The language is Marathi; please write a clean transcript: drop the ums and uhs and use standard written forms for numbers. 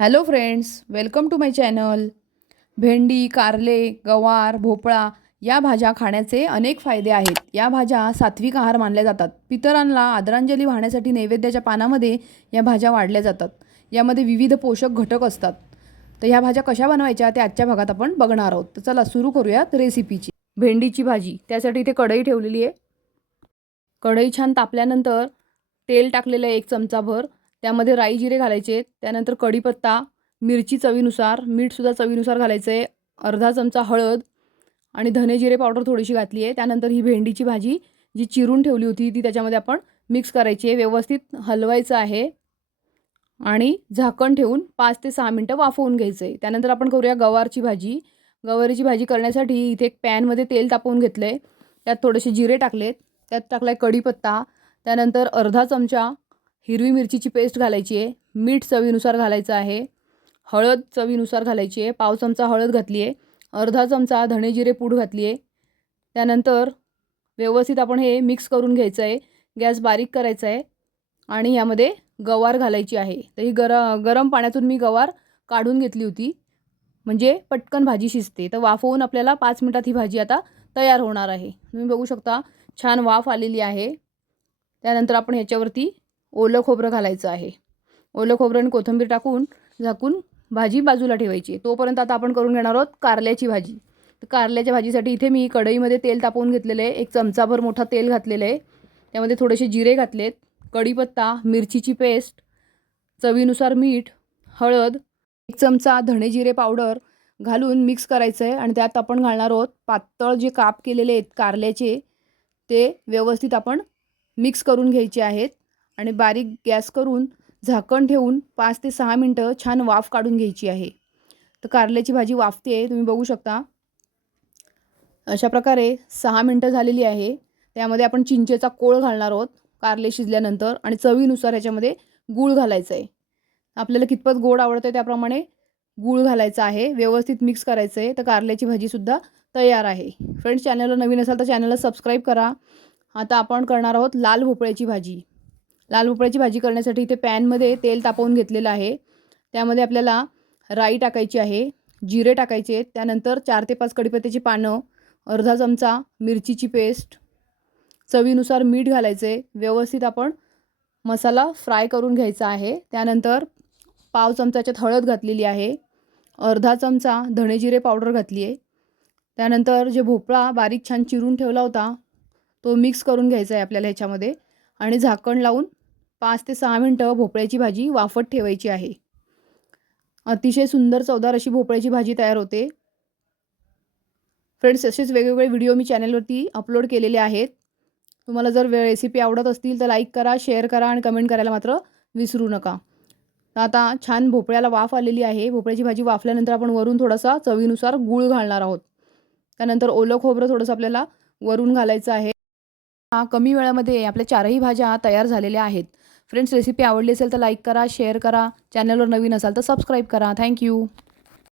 Hello friends, welcome to my channel. भेंडी, कारले, गवार, भोपळा या भाज्या खाण्याचे अनेक फायदे आहेत. या भाज्या सात्विक आहार मानल्या जातात. पितरांना आदरांजली वाहण्यासाठी नैवेद्याच्या पानामध्ये या भाज्या वाढल्या जातात. यामध्ये विविध पोषक घटक असतात. तर ह्या भाज्या कशा बनवायच्या ते आजच्या भागात आपण बघणार आहोत. तर चला सुरू करूयात रेसिपीची. भेंडीची भाजी, त्यासाठी इथे कढई ठेवलेली आहे. कढई छान तापल्यानंतर तेल टाकलेलं आहे 1 चमचाभर. त्यामध्ये राई जिरे घालायचे. त्यानंतर कढीपत्ता, मिरची चवीनुसार, मीठसुद्धा चवीनुसार घालायचं आहे. अर्धा चमचा हळद आणि धने जिरे पावडर थोडीशी घातली आहे. त्यानंतर ही भेंडीची भाजी जी चिरून ठेवली होती ती त्याच्यामध्ये आपण मिक्स करायची आहे. व्यवस्थित हलवायचं आहे आणि झाकण ठेवून 5 ते 6 मिनटं वाफवून घ्यायचं आहे. त्यानंतर आपण करूया गवारची भाजी. गवारीची भाजी करण्यासाठी इथे एक पॅनमध्ये तेल तापवून घेतलं आहे. त्यात थोडेसे जिरे टाकलेत. त्यात टाकला आहे कढीपत्ता. त्यानंतर अर्धा चमचा हिरवी मिरचीची पेस्ट घालायची आहे. मीठ चवीनुसार घालायचं आहे. हळद चवीनुसार घालायची आहे. पाव चमचा हळद घातली आहे. अर्धा चमचा धणे जिरे पूड घातली आहे. त्यानंतर व्यवस्थित आपण हे मिक्स करून घ्यायचं आहे. गॅस बारीक करायचा आहे आणि यामध्ये गवार घालायची आहे. तर ही गरम पाण्यातून मी गवार काढून घेतली होती, म्हणजे पटकन भाजी शिजते. तर वाफवून आपल्याला 5 मिनिटात ही भाजी आता तयार होणार आहे. तुम्ही बघू शकता छान वाफ आलेली आहे. त्यानंतर आपण ह्याच्यावरती ओलं खोबरं घालायचं आहे. ओलं खोबरं आणि कोथिंबीर टाकून झाकून भाजी बाजूला ठेवायची. तोपर्यंत आता आपण करून घेणार आहोत कारल्याची भाजी. तर कारल्याच्या भाजीसाठी इथे मी कढईमध्ये तेल तापवून घेतलेलं आहे. 1 चमचाभर मोठा तेल घातलेलं आहे. त्यामध्ये थोडेसे जिरे घातलेत, कढीपत्ता, मिरचीची पेस्ट, चवीनुसार मीठ, हळद, 1 चमचा धणे जिरे पावडर घालून मिक्स करायचं आहे. आणि त्यात आपण घालणार आहोत पातळ जे काप केलेले आहेत कारल्याचे, ते व्यवस्थित आपण मिक्स करून घ्यायचे आहेत. आणि बारीक गॅस करून झाकण ठेवून 5 ते 6 मिनटं छान वाफ काढून घ्यायची आहे. तर कारल्याची भाजी वाफते आहे, तुम्ही बघू शकता. अशा प्रकारे 6 मिनटं झालेली आहे. त्यामध्ये आपण चिंचेचा कोळ घालणार आहोत कारले शिजल्यानंतर. आणि चवीनुसार ह्याच्यामध्ये गूळ घालायचं आहे. आपल्याला कितपत गोड आवडतं त्याप्रमाणे गूळ घालायचा आहे. व्यवस्थित मिक्स करायचं आहे. तर कारल्याची भाजीसुद्धा तयार आहे. फ्रेंड्स, चॅनलला नवीन असाल तर चॅनलला सबस्क्राईब करा. आता आपण करणार आहोत लाल भोपळ्याची भाजी. लाल भोपळ्याची भाजी करण्यासाठी इथे पॅनमध्ये तेल तापवून घेतलेलं आहे. त्यामध्ये आपल्याला राई टाकायची आहे, जिरे टाकायचे आहेत. त्यानंतर 4 ते 5 कढीपत्त्याची पानं, अर्धा चमचा मिरचीची पेस्ट, चवीनुसार मीठ घालायचं आहे. व्यवस्थित आपण मसाला फ्राय करून घ्यायचा आहे. त्यानंतर पाव चमचाच्यात हळद घातलेली आहे. अर्धा चमचा धणे जिरे पावडर घातली आहे. त्यानंतर जे भोपळा बारीक छान चिरून ठेवला होता तो मिक्स करून घ्यायचा आहे आपल्याला ह्याच्यामध्ये. आणि झाकण लावून 5 ते 6 मिनटं भोपळ्याची भाजी वाफत ठेवायची आहे. अतिशय सुंदर चवदार अशी भोपळ्याची भाजी तयार होते. फ्रेंड्स, असेच वेगवेगळे व्हिडिओ मी चॅनलवरती अपलोड केलेले आहेत. तुम्हाला जर रेसिपी आवडत असतील तर लाईक करा, शेअर करा आणि कमेंट करायला मात्र विसरू नका. आता छान भोपळ्याला वाफ आलेली आहे. भोपळ्याची भाजी वाफल्यानंतर आपण वरून थोडासा चवीनुसार गूळ घालणार आहोत. त्यानंतर ओलं खोबरं थोडंसं आपल्याला वरून घालायचं आहे. कमी वेळामध्ये आपल्या 4ही भाज्या तयार झालेल्या आहेत. फ्रेंड्स, रेसिपी आवडली असेल तर लाईक करा, शेअर करा. चॅनलवर नवीन असाल तर सबस्क्राईब करा. थँक्यू.